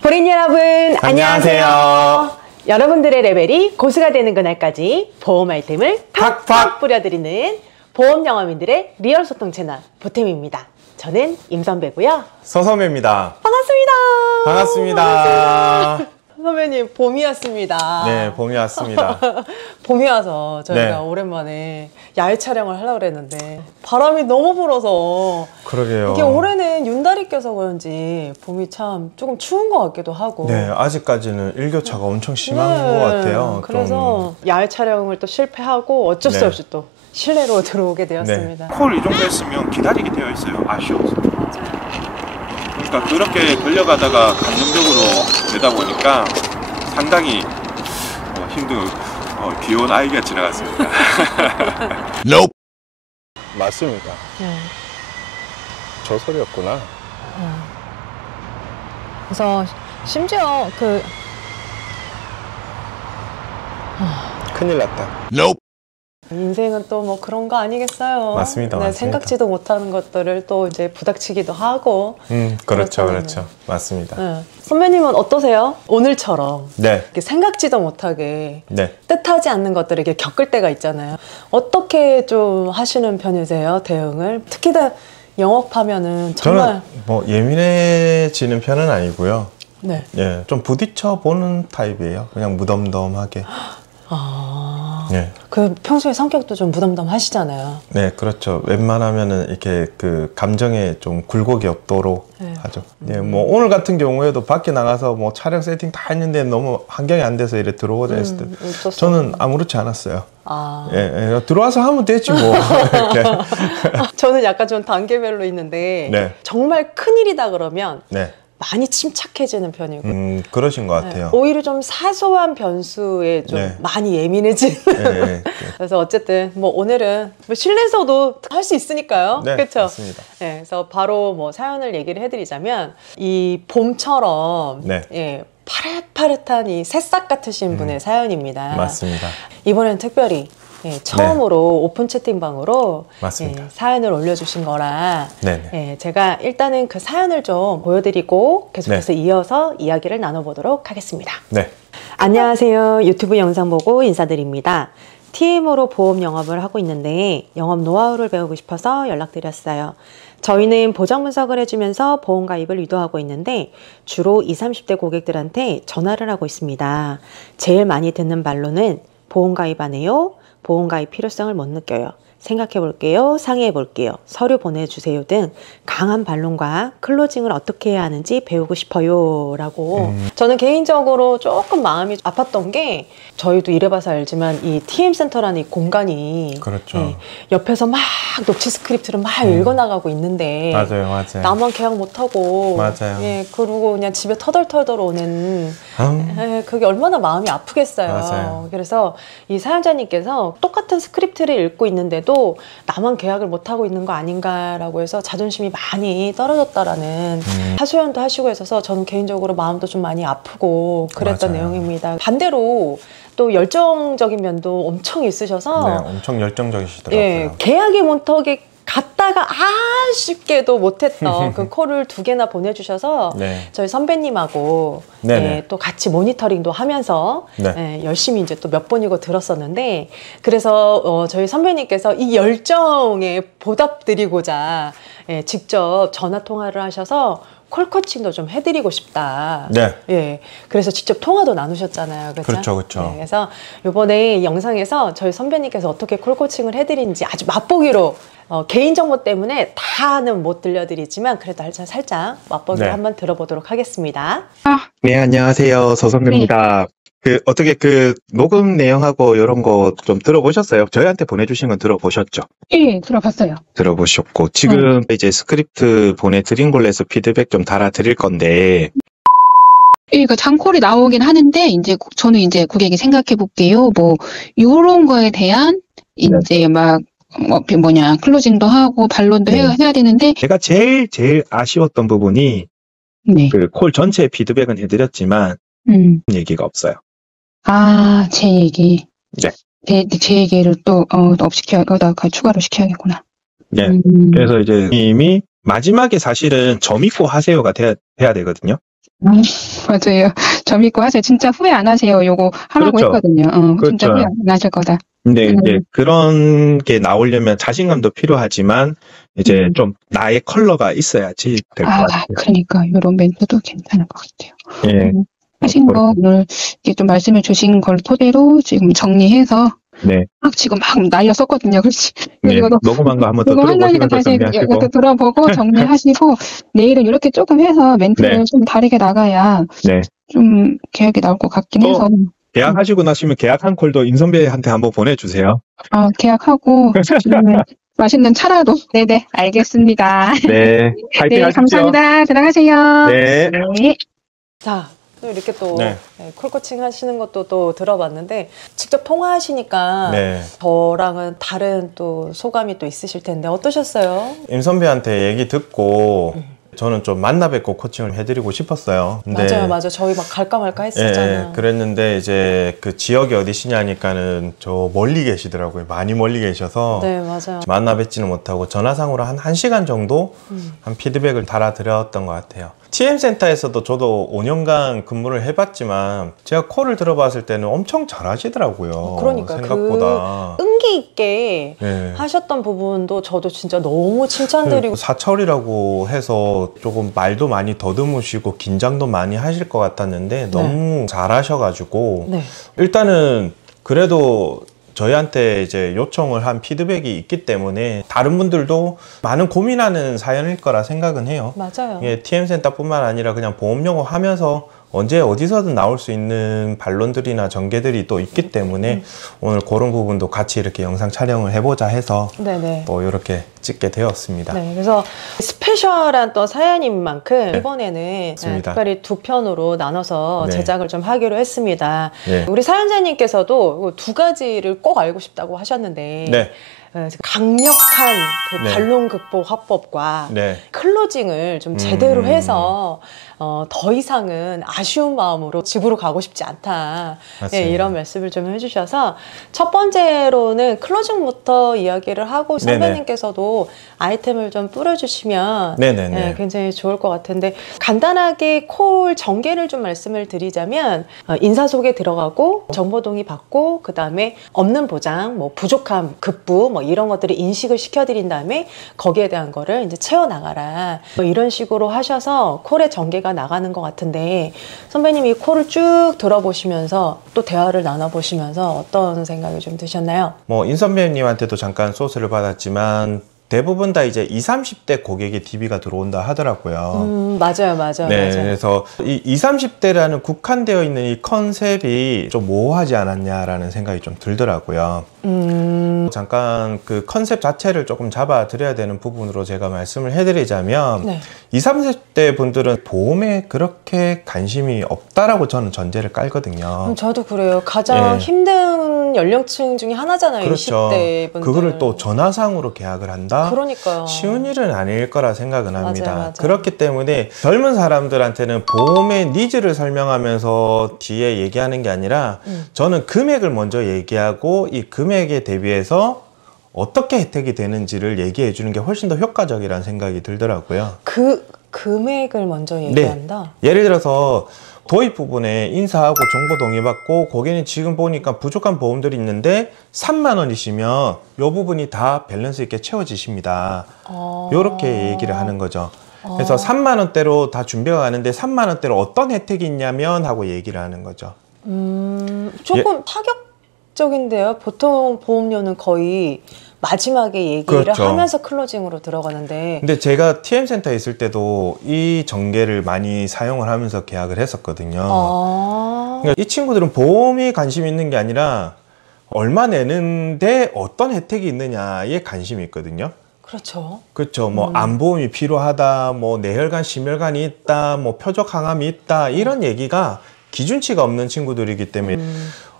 보린 여러분, 안녕하세요. 안녕하세요. 여러분들의 레벨이 고수가 되는 그날까지 보험 아이템을 팍팍 뿌려드리는 보험 영업인들의 리얼 소통 채널 보템입니다. 저는 임선배고요. 서선배입니다. 반갑습니다. 반갑습니다. 선배님, 봄이 왔습니다. 네, 봄이 왔습니다. 봄이 와서 저희가 네. 오랜만에 야외 촬영을 하려고 그랬는데 바람이 너무 불어서 그러게요. 이게 올해는 윤달이 껴서 그런지 봄이 참 조금 추운 것 같기도 하고. 네, 아직까지는 일교차가 엄청 심한 네, 것 같아요. 그래서 야외 촬영을 또 실패하고 어쩔 수 네. 없이 또 실내로 들어오게 되었습니다. 콜 이 정도 했으면 기다리게 되어 있어요. 아쉬워서. 맞아요. 그러니까 그렇게 걸려가다가 감정적으로 되다 보니까 상당히 귀여운 아이가 지나갔습니다. 맞습니다. 네. 저 소리였구나. 그래서 심지어 큰일 났다. 인생은 또 뭐 그런 거 아니겠어요? 맞습니다, 네, 맞습니다. 생각지도 못하는 것들을 또 이제 부닥치기도 하고. 그렇죠, 그렇잖아요. 그렇죠. 맞습니다. 네. 선배님은 어떠세요? 오늘처럼 네, 이렇게 생각지도 못하게 네. 뜻하지 않는 것들을 이렇게 겪을 때가 있잖아요. 어떻게 좀 하시는 편이세요, 대응을? 특히 다 영업하면은 정말. 저는 뭐 예민해지는 편은 아니고요. 네. 예, 좀 부딪혀 보는 타입이에요. 그냥 무덤덤하게. 네. 그 평소에 성격도 좀 무덤덤하시잖아요. 네, 그렇죠. 웬만하면은 이렇게 그 감정에 좀 굴곡이 없도록 네. 하죠. 예, 뭐 오늘 같은 경우에도 밖에 나가서 뭐 촬영 세팅 다 했는데 너무 환경이 안 돼서 이래 들어오자 했을 때 어쩔 수 저는 없네. 아무렇지 않았어요. 아. 예, 들어와서 하면 되지 뭐. 이렇게. 저는 약간 좀 단계별로 있는데 네. 정말 큰일이다 그러면 네, 많이 침착해지는 편이고 그러신 것 같아요. 네. 오히려 좀 사소한 변수에 좀 네. 많이 예민해지는. 예, 예. 그래서 어쨌든 뭐 오늘은 뭐 실내에서도 할 수 있으니까요. 네, 그렇죠? 맞습니다. 네, 그래서 바로 뭐 사연을 얘기를 해드리자면 이 봄처럼 네. 예, 파릇파릇한 이 새싹 같으신 분의 사연입니다. 맞습니다. 이번엔 특별히 예, 처음으로 오픈 채팅방으로 맞습니다. 예, 사연을 올려주신 거라 네네. 예, 제가 일단은 그 사연을 좀 보여드리고 계속해서 네. 이어서 이야기를 나눠보도록 하겠습니다. 네, 안녕하세요. 유튜브 영상 보고 인사드립니다. TM으로 보험 영업을 하고 있는데 영업 노하우를 배우고 싶어서 연락드렸어요. 저희는 보장 분석을 해주면서 보험 가입을 유도하고 있는데 주로 20, 30대 고객들한테 전화를 하고 있습니다. 제일 많이 듣는 말로는 보험 가입 안 해요? 보험 가입 필요성을 못 느껴요. 생각해 볼게요. 상의해 볼게요. 서류 보내주세요 등 강한 반론과 클로징을 어떻게 해야 하는지 배우고 싶어요 라고. 저는 개인적으로 조금 마음이 아팠던 게 저희도 일해봐서 알지만 이 TM센터라는 이 공간이 그렇죠. 예, 옆에서 막 녹취 스크립트를 막 읽어나가고 있는데 맞아요, 맞아요. 나만 계약 못하고 맞아요. 예, 그러고 그냥 집에 터덜터덜 오는 음, 예, 그게 얼마나 마음이 아프겠어요. 맞아요. 그래서 이 사연자님께서 똑같은 스크립트를 읽고 있는데도 나만 계약을 못하고 있는 거 아닌가라고 해서 자존심이 많이 떨어졌다라는 하소연도 하시고 있어서 저는 개인적으로 마음도 좀 많이 아프고 그랬던 맞아요. 내용입니다. 반대로 또 열정적인 면도 엄청 있으셔서 네, 엄청 열정적이시더라고요. 예, 계약이 못하게 갔다가 아쉽게도 못했던 그 콜을 2개나 보내주셔서 네. 저희 선배님하고 네네. 예, 또 같이 모니터링도 하면서 네. 예, 열심히 이제 또 몇 번이고 들었었는데 그래서 저희 선배님께서 이 열정에 보답드리고자 예, 직접 전화 통화를 하셔서 콜 코칭도 좀 해드리고 싶다. 네. 예, 그래서 직접 통화도 나누셨잖아요. 그렇죠, 그렇죠. 네, 그래서 이번에 영상에서 저희 선배님께서 어떻게 콜 코칭을 해드리는지 아주 맛보기로 개인정보 때문에 다는 못 들려드리지만 그래도 살짝 맛보기로 네. 한번 들어보도록 하겠습니다. 네, 안녕하세요. 서성규입니다. 어떻게 녹음 내용하고 이런 거 좀 들어보셨어요? 저희한테 보내주신 건 들어보셨죠? 예, 들어봤어요. 들어보셨고, 지금 이제 스크립트 보내드린 걸로 해서 피드백 좀 달아드릴 건데, 예, 그러니까 장콜이 나오긴 하는데, 이제 저는 이제 고객이 생각해 볼게요. 뭐, 요런 거에 대한, 이제 막, 클로징도 하고, 반론도 네. 해야 되는데, 제가 제일 아쉬웠던 부분이, 네. 콜 전체 피드백은 해드렸지만, 얘기가 없어요. 아, 제 얘기. 네. 제 얘기를 또, 추가로 시켜야겠구나. 네. 그래서 이제 님이 마지막에 사실은 점 있고 하세요가 돼야 되거든요. 맞아요. 점 믿고 하세요. 진짜 후회 안 하세요. 요거 하라고 그렇죠. 했거든요. 진짜 그렇죠. 후회 안 하실 거다. 근데 이제 그런 게 나오려면 자신감도 필요하지만 이제 좀 나의 컬러가 있어야지 될 것 같아요. 그러니까 요런 멘트도 괜찮을 것 같아요. 예. 하신 거 오늘 이렇게 좀 말씀해 주신 걸 토대로 지금 정리해서 네. 지금 막 날려 썼거든요. 그렇지. 네. 이거 녹음한 거 한번 더 녹음하려니까 들어보시면서 다시 정리하시고. 이렇게 들어보고 정리하시고 내일은 이렇게 조금 해서 멘트를 네. 좀 다르게 나가야 네. 좀 계획이 나올 것 같긴 또 해서 계약하시고 나시면 계약한 콜도 인선배한테 한번 보내주세요. 계약하고 맛있는 차라도 네네 알겠습니다. 네. 파이팅 네 하십시오. 감사합니다. 들어가세요. 네. 네. 자, 또 이렇게 또 네. 콜코칭 하시는 것도 또 들어봤는데 직접 통화하시니까 네. 저랑은 다른 또 소감이 또 있으실 텐데 어떠셨어요? 임 선배한테 얘기 듣고 저는 좀 만나 뵙고 코칭을 해드리고 싶었어요. 근데 맞아요. 저희 막 갈까 말까 예, 했었잖아요. 그랬는데 이제 그 지역이 어디시냐니까는 저 멀리 계시더라고요. 많이 멀리 계셔서 네, 맞아요. 만나 뵙지는 못하고 전화상으로 한 1시간 정도 한 피드백을 달아드렸던 것 같아요. TM센터에서도 저도 5년간 근무를 해봤지만 제가 콜을 들어봤을 때는 엄청 잘하시더라고요. 그러니까요. 생각보다. 끈기 있게 네. 하셨던 부분도 저도 진짜 너무 칭찬드리고 사철이라고 해서 조금 말도 많이 더듬으시고 긴장도 많이 하실 것 같았는데 너무 잘하셔가지고 네. 일단은 그래도 저희한테 이제 요청을 한 피드백이 있기 때문에 다른 분들도 많은 고민하는 사연일 거라 생각은 해요. 맞아요. 이게 TM센터뿐만 아니라 그냥 보험용어 하면서 언제 어디서든 나올 수 있는 반론들이나 전개들이 또 있기 때문에 오늘 그런 부분도 같이 이렇게 영상 촬영을 해보자 해서 네네. 또 이렇게 찍게 되었습니다. 네, 그래서 스페셜한 또 사연인 만큼 네. 이번에는 맞습니다. 특별히 두 편으로 나눠서 네. 제작을 좀 하기로 했습니다. 네. 우리 사연자님께서도 두 가지를 꼭 알고 싶다고 하셨는데 네. 강력한 그 네. 반론 극복 화법과 네. 클로징을 좀 제대로 해서 더 이상은 아쉬운 마음으로 집으로 가고 싶지 않다. 맞습니다. 이런 말씀을 좀 해주셔서 첫 번째로는 클로징부터 이야기를 하고 네네. 선배님께서도 아이템을 좀 뿌려주시면 네네네. 굉장히 좋을 것 같은데 간단하게 콜 전개를 좀 말씀을 드리자면 인사소개 들어가고 정보동의 받고 그 다음에 없는 보장, 뭐 부족함, 급부 뭐 이런 것들을 인식을 시켜드린 다음에 거기에 대한 거를 이제 채워나가라 뭐 이런 식으로 하셔서 콜의 전개가 나가는 것 같은데 선배님이 콜을 쭉 들어보시면서 또 대화를 나눠보시면서 어떤 생각이 좀 드셨나요? 뭐 인선배님한테도 잠깐 소스를 받았지만 대부분 다 이제 20, 30대 고객의 DB가 들어온다 하더라고요. 맞아요. 네, 맞아요. 그래서 이 20, 30대라는 국한되어 있는 이 컨셉이 좀 모호하지 않았냐라는 생각이 좀 들더라고요. 잠깐 그 컨셉 자체를 조금 잡아드려야 되는 부분으로 제가 말씀을 해드리자면 네. 20, 30대 분들은 보험에 그렇게 관심이 없다라고 저는 전제를 깔거든요. 저도 그래요. 가장 예. 힘든 연령층 중에 하나잖아요. 그렇죠. 20대 분들. 그거를 또 전화상으로 계약을 한다? 그러니까요. 쉬운 일은 아닐 거라 생각은 합니다. 맞아요. 그렇기 때문에 젊은 사람들한테는 보험의 니즈를 설명하면서 뒤에 얘기하는 게 아니라 저는 금액을 먼저 얘기하고 이 금액에 대비해서 어떻게 혜택이 되는지를 얘기해 주는 게 훨씬 더 효과적이라는 생각이 들더라고요. 그 금액을 먼저 얘기한다. 예를 들어서 도입 부분에 인사하고 정보 동의받고 고객님 지금 보니까 부족한 보험들이 있는데 3만 원이시면 이 부분이 다 밸런스 있게 채워지십니다. 이렇게 얘기를 하는 거죠. 그래서 3만 원대로 다 준비가 가는데 3만 원대로 어떤 혜택이 있냐면 하고 얘기를 하는 거죠. 조금 파격적인데요. 보통 보험료는 거의 마지막에 얘기를 그렇죠. 하면서 클로징으로 들어가는데 근데 제가 TM센터에 있을 때도 이 전개를 많이 사용을 하면서 계약을 했었거든요. 그러니까 이 친구들은 보험에 관심이 있는 게 아니라 얼마 내는데 어떤 혜택이 있느냐에 관심이 있거든요. 그렇죠. 그렇죠. 뭐 안보험이 필요하다, 뭐 내혈관, 심혈관이 있다, 뭐 표적 항암이 있다 이런 얘기가 기준치가 없는 친구들이기 때문에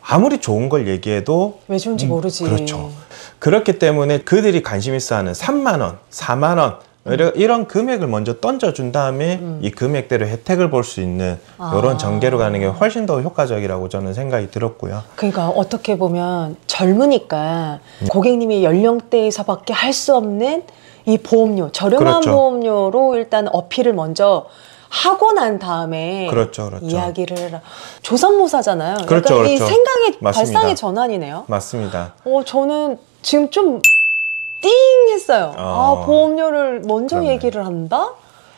아무리 좋은 걸 얘기해도 왜 좋은지 모르지. 그렇죠. 그렇기 때문에 그들이 관심 있어하는 3만 원, 4만 원 이런 금액을 먼저 던져준 다음에 이 금액대로 혜택을 볼 수 있는 이런 전개로 가는 게 훨씬 더 효과적이라고 저는 생각이 들었고요. 그러니까 어떻게 보면 젊으니까 고객님이 연령대에서밖에 할 수 없는 이 보험료, 저렴한 그렇죠. 보험료로 일단 어필을 먼저 하고 난 다음에 그렇죠, 그렇죠. 이야기를 해라. 조선모사잖아요. 그렇죠, 약간 이 그렇죠. 생각의 맞습니다. 발상의 전환이네요. 맞습니다. 저는 지금 좀 띵 했어요. 보험료를 먼저 그렇네. 얘기를 한다?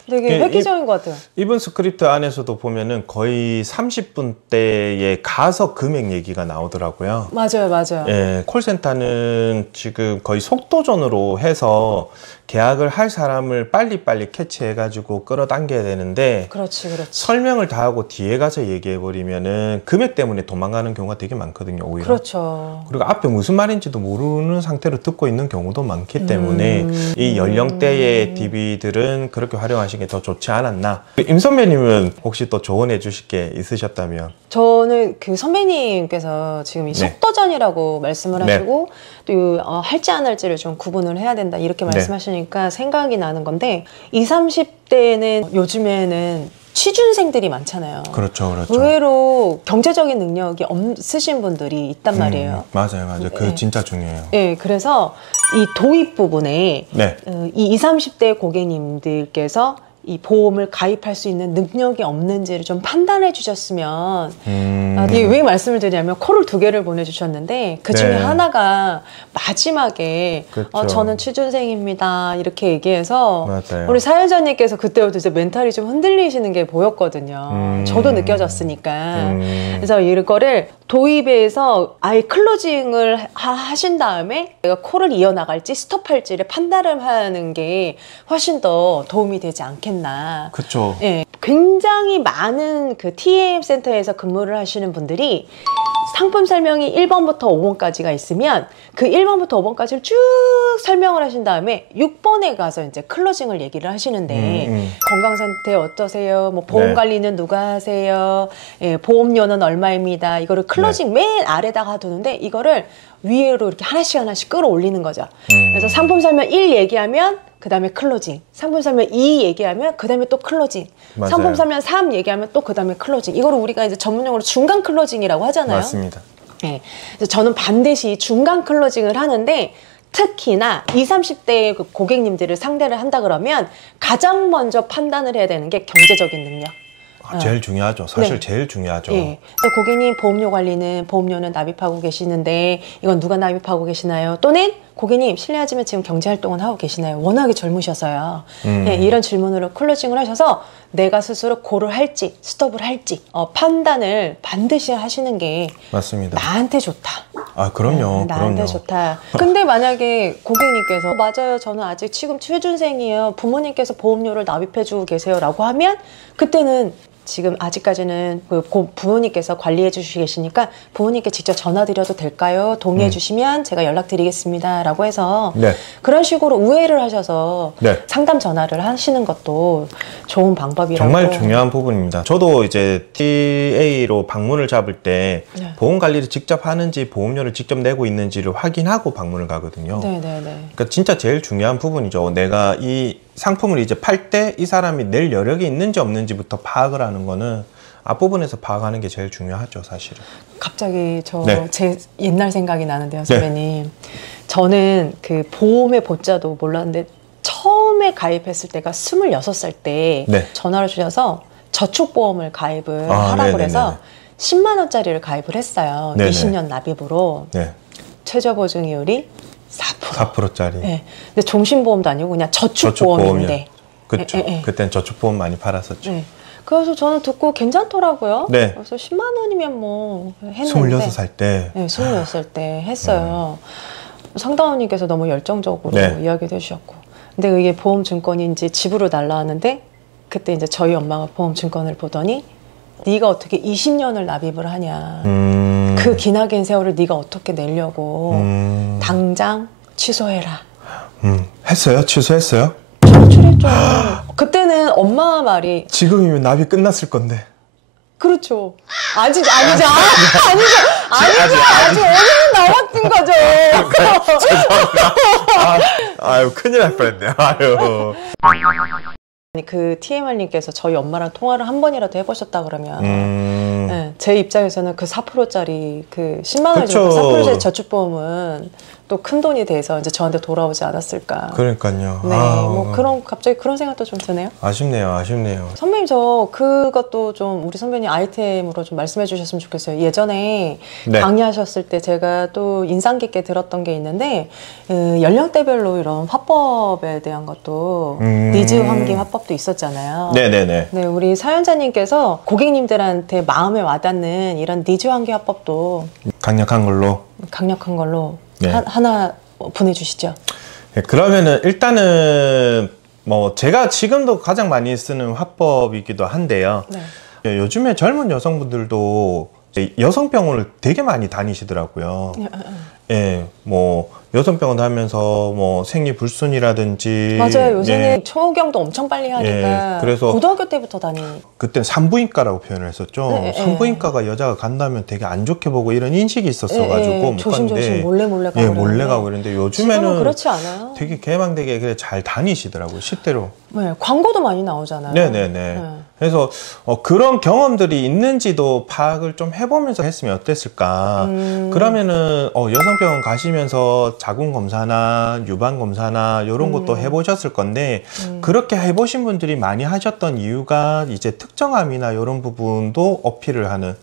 되게 이- 획기적인 것 같아요. 이번 스크립트 안에서도 보면은 거의 30분대에 가서 금액 얘기가 나오더라고요. 맞아요, 맞아요. 예, 콜센터는 지금 거의 속도전으로 해서 계약을 할 사람을 빨리빨리 캐치해가지고 끌어당겨야 되는데 그렇지, 그렇지. 설명을 다 하고 뒤에 가서 얘기해버리면은 금액 때문에 도망가는 경우가 되게 많거든요, 오히려. 그렇죠. 그리고 앞에 무슨 말인지도 모르는 상태로 듣고 있는 경우도 많기 때문에 이 연령대의 DB들은 그렇게 활용하시는 게 더 좋지 않았나. 임 선배님은 혹시 또 조언해 주실 게 있으셨다면? 저는 그 선배님께서 지금 이 네. 속도전이라고 말씀을 네. 하시고 또 할지 안 할지를 좀 구분을 해야 된다 이렇게 네. 말씀하시니까 생각이 나는 건데 20, 30대는 요즘에는 취준생들이 많잖아요. 그렇죠, 그렇죠. 의외로 경제적인 능력이 없으신 분들이 있단 말이에요. 맞아요, 맞아요. 그 네. 진짜 중요해요. 네, 그래서 이 도입 부분에 네. 이 20, 30대 고객님들께서 이 보험을 가입할 수 있는 능력이 없는지를 좀 판단해 주셨으면 이게 왜 말씀을 드리냐면 콜을 2개를 보내주셨는데 그 중에 네. 하나가 마지막에 그렇죠. 저는 취준생입니다 이렇게 얘기해서 맞아요. 우리 사연자님께서 그때부터 이제 멘탈이 좀 흔들리시는 게 보였거든요. 저도 느껴졌으니까. 그래서 이거를 도입해서 아예 클로징을 하신 다음에 내가 콜을 이어나갈지 스톱할지를 판단을 하는 게 훨씬 더 도움이 되지 않겠나. 그렇죠. 예, 굉장히 많은 그 TM 센터에서 근무를 하시는 분들이 상품 설명이 1번부터 5번까지가 있으면 그 1번부터 5번까지를 쭉 설명을 하신 다음에 6번에 가서 이제 클로징을 얘기를 하시는데 건강 상태 어떠세요? 뭐 보험 네. 관리는 누가 하세요? 예, 보험료는 얼마입니다. 이거를 클로징 맨 아래다가 두는데 이거를 위로 이렇게 하나씩 끌어올리는 거죠. 그래서 상품 설명 1 얘기하면 그 다음에 클로징, 상품 설명 2 얘기하면 그 다음에 또 클로징, 맞아요. 상품 설명 3 얘기하면 또 그 다음에 클로징. 이거를 우리가 이제 전문용어로 중간 클로징이라고 하잖아요. 맞습니다. 네. 그래서 저는 반드시 중간 클로징을 하는데 특히나 20, 30대의 그 고객님들을 상대를 한다 그러면 가장 먼저 판단을 해야 되는 게 경제적인 능력. 제일 중요하죠. 사실 네. 제일 중요하죠. 예. 그래서 고객님 보험료 관리는 보험료는 납입하고 계시는데 이건 누가 납입하고 계시나요? 또는 고객님 실례하지만 지금 경제활동은 하고 계시나요? 워낙에 젊으셔서요. 예, 이런 질문으로 클로징을 하셔서 내가 스스로 고를 할지 스톱을 할지 판단을 반드시 하시는 게 맞습니다. 나한테 좋다. 아, 그럼요. 나한테 그럼요. 좋다. 근데 만약에 고객님께서 맞아요. 저는 아직 지금 취준생이에요. 부모님께서 보험료를 납입해주고 계세요라고 하면 그때는 지금 아직까지는 그 부모님께서 관리해 주시고 계시니까 부모님께 직접 전화 드려도 될까요? 동의해 주시면 제가 연락드리겠습니다. 라고 해서 네. 그런 식으로 우회를 하셔서 네. 상담 전화를 하시는 것도 좋은 방법이라고. 정말 중요한 부분입니다. 저도 이제 TA로 방문을 잡을 때 네. 보험 관리를 직접 하는지 보험료를 직접 내고 있는지를 확인하고 방문을 가거든요. 네네네. 그러니까 진짜 제일 중요한 부분이죠. 내가 이 상품을 이제 팔 때 이 사람이 낼 여력이 있는지 없는지부터 파악을 하는 거는 앞부분에서 파악하는 게 제일 중요하죠, 사실은. 갑자기 네. 제 옛날 생각이 나는데요, 선배님. 저는 그 보험의 보자도 몰랐는데 처음에 가입했을 때가 26살 때 네. 전화를 주셔서 저축보험을 가입을 아, 하라고 네네네네. 해서 10만 원짜리를 가입을 했어요. 네네. 20년 납입으로. 네. 최저 보증이율이 4%. 4%짜리. 네. 근데 종신보험도 아니고 그냥 저축보험인데. 그렇죠. 예, 예, 예. 그땐 저축보험 많이 팔았었죠. 네. 그래서 저는 듣고 괜찮더라고요. 네. 그래서 10만 원이면 뭐 했는데. 26살 때. 네, 26살 때 했어요. 상담원님께서 너무 열정적으로 네. 이야기도 해주셨고. 근데 이게 보험증권인지 집으로 날라왔는데 그때 이제 저희 엄마가 보험증권을 보더니 네가 어떻게 20년을 납입을 하냐. 그 기나긴 세월을 네가 어떻게 내려고. 당장 취소해라. 했어요? 취소했어요? 취소했죠. 그때는 엄마 말이 지금이면 납이 끝났을 건데. 그렇죠. 아니죠. 아니죠. 아직 어른이 남았던 거죠. 아유, 큰일 날 뻔했네요. 아유. 아니, 그 TMR님께서 저희 엄마랑 통화를 한 번이라도 해보셨다 그러면 네, 제 입장에서는 그 4%짜리 그 10만 원이 그쵸. 그 4%짜리 저축보험은 또 큰 돈이 돼서 이제 저한테 돌아오지 않았을까. 그러니까요. 네, 뭐 갑자기 그런 생각도 좀 드네요. 아쉽네요. 선배님, 저 그것도 좀 우리 선배님 아이템으로 좀 말씀해 주셨으면 좋겠어요. 예전에 네. 강의하셨을 때 제가 또 인상 깊게 들었던 게 있는데, 연령대별로 이런 화법에 대한 것도 니즈 환기 화법도 있었잖아요. 네네네. 네, 우리 사연자님께서 고객님들한테 마음에 와닿는 이런 니즈 환기 화법도 강력한 걸로. 네. 하나 보내주시죠. 네, 그러면은 일단은 뭐 제가 지금도 가장 많이 쓰는 화법이기도 한데요. 네. 요즘에 젊은 여성분들도 여성병원을 되게 많이 다니시더라고요. 예, 뭐 여성병원 하면서 뭐 생리불순이라든지. 맞아요. 요새는 예, 초경도 엄청 빨리 하니까. 예, 그래서 고등학교 때부터 그때는 산부인과라고 표현을 했었죠. 네, 산부인과가 여자가 간다면 되게 안 좋게 보고 이런 인식이 있었어가지고 못 조심조심 갔는데, 몰래 가고. 예, 몰래 가고 이랬는데 지금은 요즘에는 그렇지 않아요. 되게 개방되게 그래 잘 다니시더라고요. 실제로. 네, 광고도 많이 나오잖아요. 네네네. 네. 그래서 그런 경험들이 있는지도 파악을 좀 해보면서 했으면 어땠을까. 그러면은 여성병원 가시면서 자궁 검사나 유방 검사나 이런 것도 해보셨을 건데 그렇게 해보신 분들이 많이 하셨던 이유가 이제 특정암이나 이런 부분도 어필을 하는.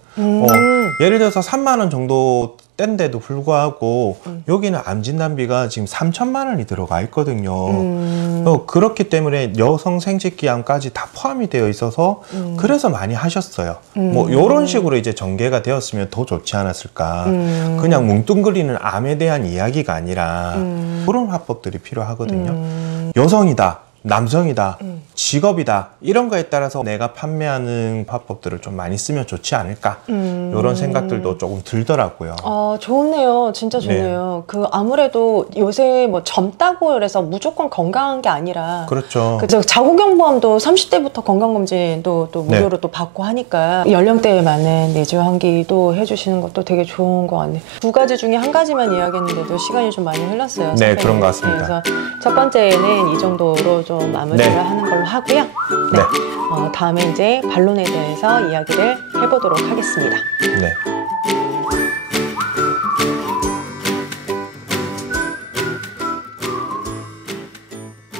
예를 들어서 3만 원 정도 뗀데도 불구하고 여기는 암 진단비가 지금 3천만 원이 들어가 있거든요. 그렇기 때문에 여성 생殖기암까지 다 포함이 되어 있어서 그래서 많이 하셨어요. 뭐 이런 식으로 이제 전개가 되었으면 더 좋지 않았을까. 그냥 뭉뚱그리는 암에 대한 이야기가 아니라 그런 화법들이 필요하거든요. 여성이다, 남성이다, 직업이다, 이런 거에 따라서 내가 판매하는 화법들을 좀 많이 쓰면 좋지 않을까, 이런 생각들도 조금 들더라고요. 좋네요. 진짜 좋네요. 그 아무래도 요새 뭐 젊다고 그래서 무조건 건강한 게 아니라 그렇죠. 저 자궁경부암도 30대부터 건강검진도 또 무료로 또 받고 하니까 연령대에 맞는 니즈 환기도 해주시는 것도 되게 좋은 것 같네요. 두 가지 중에 한 가지만 이야기했는데도 시간이 좀 많이 흘렀어요. 네, 선생님. 그런 것 같습니다. 그래서 첫 번째는 이 정도로 좀 마무리를 네. 하는 걸로 하고요. 네. 다음에 이제 반론에 대해서 이야기를 해보도록 하겠습니다. 네.